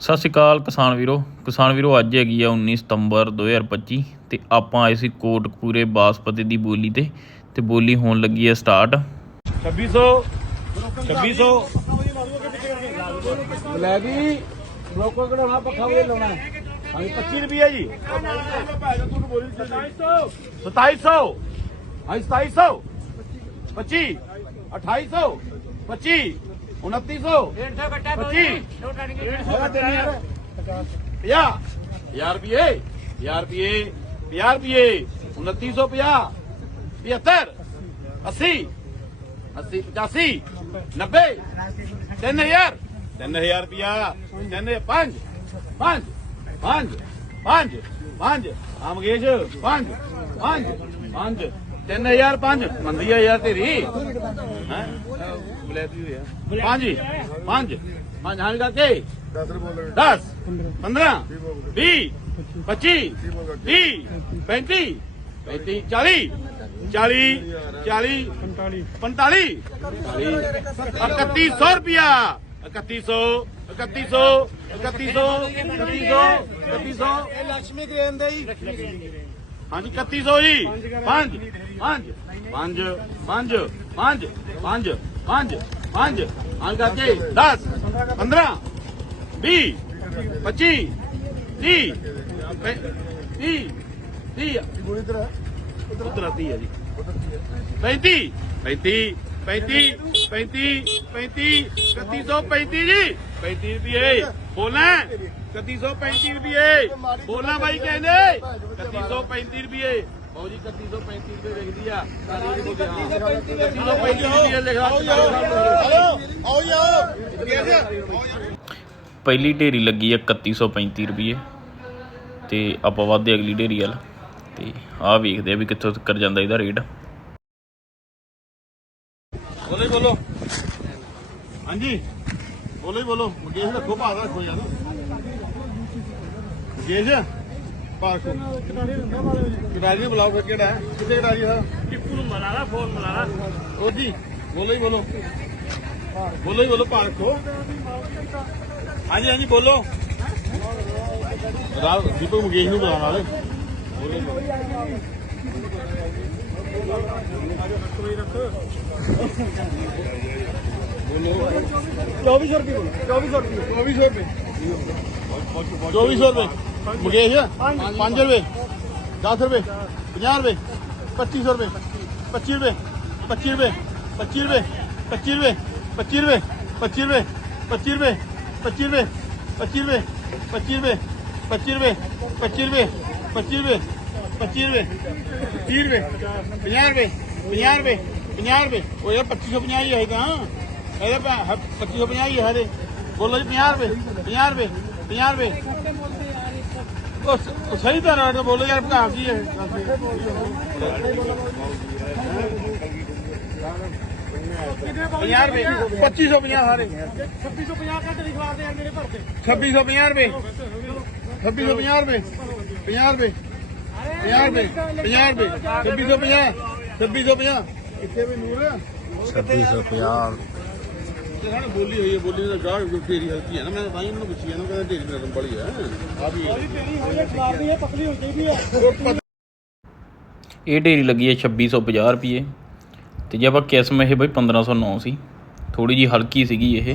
ਸਤਿ ਸ਼੍ਰੀ ਅਕਾਲ ਕਿਸਾਨ ਵੀਰੋ। ਕਿਸਾਨ ਵੀਰੋ, ਅੱਜ ਹੈਗੀ ਆ 19 ਸਤੰਬਰ 2025 ਤੇ ਆਪਾਂ ਆਏ ਸੀ ਕੋਟਕਪੂਰੇ ਬਾਸਪਤੀ ਦੀ ਬੋਲੀ ਤੇ ਤੇ ਬੋਲੀ ਹੋਣ ਲੱਗੀ ਹੈ ਸਟਾਰਟ। 2600 2600 ਲੈ ਵੀ ਲੋਕੋ ਕਢਾਉਣਾ ਪੱਖਾ ਵੀ ਲਾਉਣਾ ਹਾਂਜੀ 25 ਰੁਪਏ ਜੀ। 2700 ਹਾਂਜੀ 2700 25 2800 25 2900 150 ਘਟਾ ਕੋਈ 50 ਰੁਪਏ। 50 ਰੁਪਏ। 50 ਰੁਪਏ। 2950 75 80 80 85 90 3000 3000 ਰੁਪਿਆ 35 5 5 5 5 ਆਮਗੇਜ 5 5 5 ਪੰਜ 3000 ਪੰਜ। ਮੰਦੀ ਆ ਯਾਰ ਤੇਰੀ। ਹੈ? ਬਲੈਤੀ ਹੋਇਆ ਪੰਜ ਹੀ, ਪੰਜ। ਪੰਜ। ਹਾਂ ਕਰਕੇ 10 15 20 25 30 35 35 40 40 40 45 3100 ਰੁਪਿਆ 3100 3100 3100 3100 3100 ਇਹ ਲక్ష్ਮੀ ਗ੍ਰੇਨ ਦੇ ਹੀ। ਹਾਂਜੀ 3100 ਜੀ। 5 5 5 5 5 5 5 5 ਹਾਂ ਕਰਕੇ 10 15 20 25 30 30 30 ਉਧਰ ਆਤੀ ਹੈ ਜੀ। 35 35 35 35 35 3135 ਜੀ। 35 ਰੁਪਏ। ਬੋਲਣਾ 3135 ਰੁਪਏ। ਬੋਲਣਾ ਬਾਈ ਕਹਿੰਦੇ। 3135 ਰੁਪਏ। ਬਾਊ ਜੀ 3135 ਰੁਪਏ ਲਿਖਦੀ ਆ। 3135 ਰੁਪਏ ਲਿਖਾ। ਆਓ ਆਓ। ਪਹਿਲੀ ਢੇਰੀ ਲੱਗੀ ਹੈ 3135 ਰੁਪਏ। ਤੇ ਆਪਾਂ ਵੱਧਦੇ ਅਗਲੀ ਢੇਰੀ ਵੱਲ। ਤੇ ਆਹ ਵੇਖਦੇ ਆ ਵੀ ਕਿੱਥੋਂ ਤੱਕ ਜਾਂਦਾ ਇਹਦਾ ਰੇਟ। ਬੋਲੋ ਬੋਲੋ। ਹਾਂਜੀ। ਬੋਲੋ ਹੀ ਬੋਲੋ। ਮੁਕੇਸ਼ ਰੱਖੋ ਭਾਅ ਰੱਖੋ ਯਾਰ। ਮੁਕੇਸ਼ ਭਾਅ ਰੱਖੋ। ਕਟਾਰੀ ਨੂੰ ਬੁਲਾਓ ਫਿਰ ਕਿਹੜਾ ਹੈ? ਕਿੱਥੇ ਕਟਾਰੀ ਹੈ ਟਿੱਪੂ ਨੂੰ ਮਲਾਣਾ ਫੋਨ ਮਲਾਣਾ ਉਹ ਜੀ ਬੋਲੋ ਹੀ ਬੋਲੋ। ਬੋਲੋ ਹੀ ਬੋਲੋ ਭਾਅ ਰੱਖੋ। ਹਾਂਜੀ ਹਾਂਜੀ ਬੋਲੋ। ਰਾਵ ਦੀਪਕ ਮੁਕੇਸ਼ ਨੂੰ ਬੁਲਾਉਣ ਵਾਲੇ ਬੋਲੋ ਹੀ ਬੋਲੋ। ਚੌਬੀਸ ਰੁਪਏ ਚੌਬੀਸ ਰੁਪਏ चौबीस रुपए चौबीस रुपए मुकेश पाँच रुपए दस रुपए पचास रुपए पच्चीस रुपए पच्चीस रुपए पच्चीस रुपए पच्चीस रुपए पच्चीस रुपए पच्चीस रुपए पच्चीस रुपए पच्चीस रुपए पच्चीस रुपए पच्चीस रुपए पच्चीस रुपए पच्चीस रुपए पच्चीस रुपए पच्चीस रुपए पच्चीस रुपए तीस रुपए पचास रुपए पचास रुपए पचास रुपए वो यार पच्चीस सौ पचास ही है कहाँ ਇਹਦੇ ਪਾ 2550 ਹੀ ਹੈ ਹਰੇ ਬੋਲੋ ਜੀ 50 ਰੁਪਏ 50 ਰੁਪਏ 50 ਰੁਪਏ। ਉਹ ਸ- ਉਹ ਸਹੀ ਤਰ੍ਹਾਂ ਨਾਲ ਬੋਲੋ ਯਾਰ ਭਗਾ ਕੀ ਹੈ 50 ਰੁਪਏ 2550 ਸਾਰੇ। 2650 ਘੱਟ ਲਿਖਵਾ ਦੇ ਮੇਰੇ ਭਰਤੇ 2650 ਰੁਪਏ। 2650 ਰੁਪਏ। 50 ਰੁਪਏ। 50 ਰੁਪਏ। 50 ਰੁਪਏ 2650 2650 ਕਿੱਥੇ ਵੀ ਨੂਰ 2650 ਤੇ ਸਾਨੂੰ ਬੋਲੀ ਹੋਈ ਹੈ ਬੋਲੀ ਦਾ ਗਾਹ ਢੇਰੀ ਹਲਕੀ ਹੈ ਨਾ। ਮੈਂ ਤਾਂ ਹੀ ਉਹਨੂੰ ਪੁੱਛੀ ਨਾ ਕਹਿੰਦਾ ਢੇਰੀ ਮੇਰਾ ਰਕਮ ਬੜੀ ਹੈ। ਆ ਵੀ ਤੇਰੀ ਹੋਈ ਹੈ ਖਰਾਬ ਦੀ ਹੈ ਪਤਲੀ ਹੋਈ ਚਾਹੀਦੀ ਹੈ। ਇਹ ਢੇਰੀ ਲੱਗੀ ਹੈ 2650 ਰੁਪਏ। ਤੇ ਜੇ ਆਪਾਂ ਕਿਸਮ ਇਹ ਬਈ 1509 ਸੀ ਥੋੜੀ ਜੀ ਹਲਕੀ ਸੀਗੀ ਇਹ।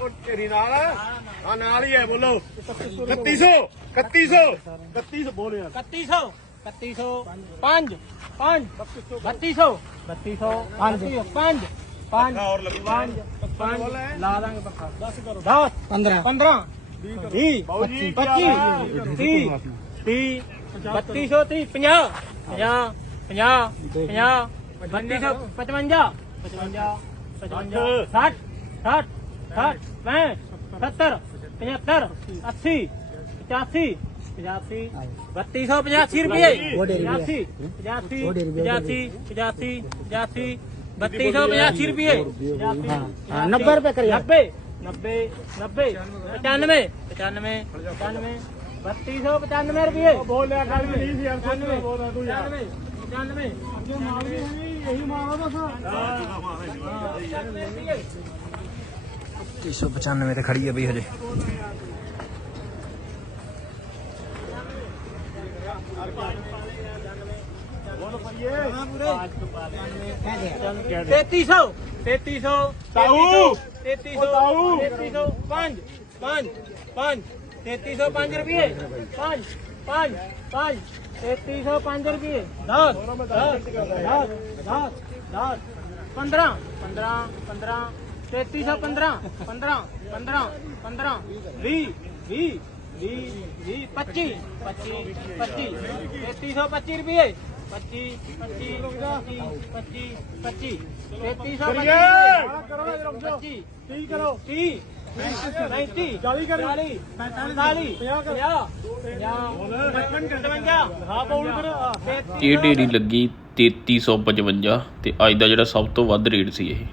ਉਹ ਤੇਰੀ ਨਾਲ ਆ। ਨਾਲ ਹੀ ਹੈ ਬੋਲੋ। 3100 3100 3100 ਬੋਲ ਯਾਰ। 3100 3100 5 5 3200 3200 5 5 5 ਹੋਰ ਲੱਗ। 5 ਲਾ ਦਾਂਗੇ ਪੱਕਾ 10 ਕਰੋ। 10 15 15 20 25 30 30 3200 30 50 50 50 50 3255 55 60 60 ਮੈਂ 70 75 80 85 85 3285 ਰੁਪਏ। 85 85 85 85 85 3285 ਰੁਪਏ। ਹਾਂ 90 ਰੁਪਏ ਕਰਿਆ। 90 90 90 95 95 95 3295 ਰੁਪਏ। ਬੋਲ ਲਿਆ ਕਰ 20000 ਬੋਲ ਤੂੰ ਯਾਰ। 95 95 ਅੱਗੇ ਮਾਲ ਵੀ ਇਹੀ ਮਾਲ ਆ ਬਸ। ਹਾਂ। ਤੇਤੀ ਸੌ ਤੇਤੀ ਸੌ ਤਾਊ! ਤੇਤੀ ਓ ਤਾਊ! ਸੌ ਤੇਤੀ ਸੌ ਪੰਜ ਪੰਜ ਪੰਜ ਤੇਤੀ ਸੌ ਪੰਜ ਰੁਪਏ ਪੰਜ ਪੰਜ ਪੰਜ ਤੇਤੀ ਸੌ ਪੰਜ ਰੁਪਏ ਦਸ ਦਸ ਦਸ ਦਸ ਦਸ ਪੰਦਰਾਂ ਪੰਦਰਾਂ ਪੰਦਰਾਂ ਤੇਤੀ ਸੌ ਪੰਦਰਾਂ ਪੰਦਰਾਂ ਪੰਦਰਾਂ ਪੰਦਰਾਂ ਵੀਹ ਵੀਹ ਵੀਹ ਵੀਹ ਪੱਚੀ ਪੱਚੀ ਪੱਚੀ ਤੇਤੀ ਸੌ ਪੱਚੀ ਰੁਪਏ ਪੱਚੀ ਪੱਚੀ ਪੱਚੀ ਪੱਚੀ ਪੱਚੀ ਤੇਤੀ ਸੌ ਪੱਚੀ ਕਰੀਏ! ਕਰੋ ਨਾ ਰੁਕ ਜਾਓ। ਪੱਚੀ 30 ਕਰੋ। ਤੀਹ ਪੈਂਤੀ ਚਾਲੀ ਕਰੀ। ਚਾਲੀ ਪੈਂਤਾਲੀ ਪੰਜਾਹ ਕਰ। ਪੰਜਾਹ ਪੰਜਾਹ ਪਚਵੰਜਾ ਹਾਂ ਬੋਲ ਫਿਰ ਇਹ ਢੇਰੀ ਲੱਗੀ 3355 ਤੇ ਅੱਜ ਦਾ ਜਿਹੜਾ ਸਭ ਤੋਂ ਵੱਧ ਰੇਟ ਸੀ ਇਹ।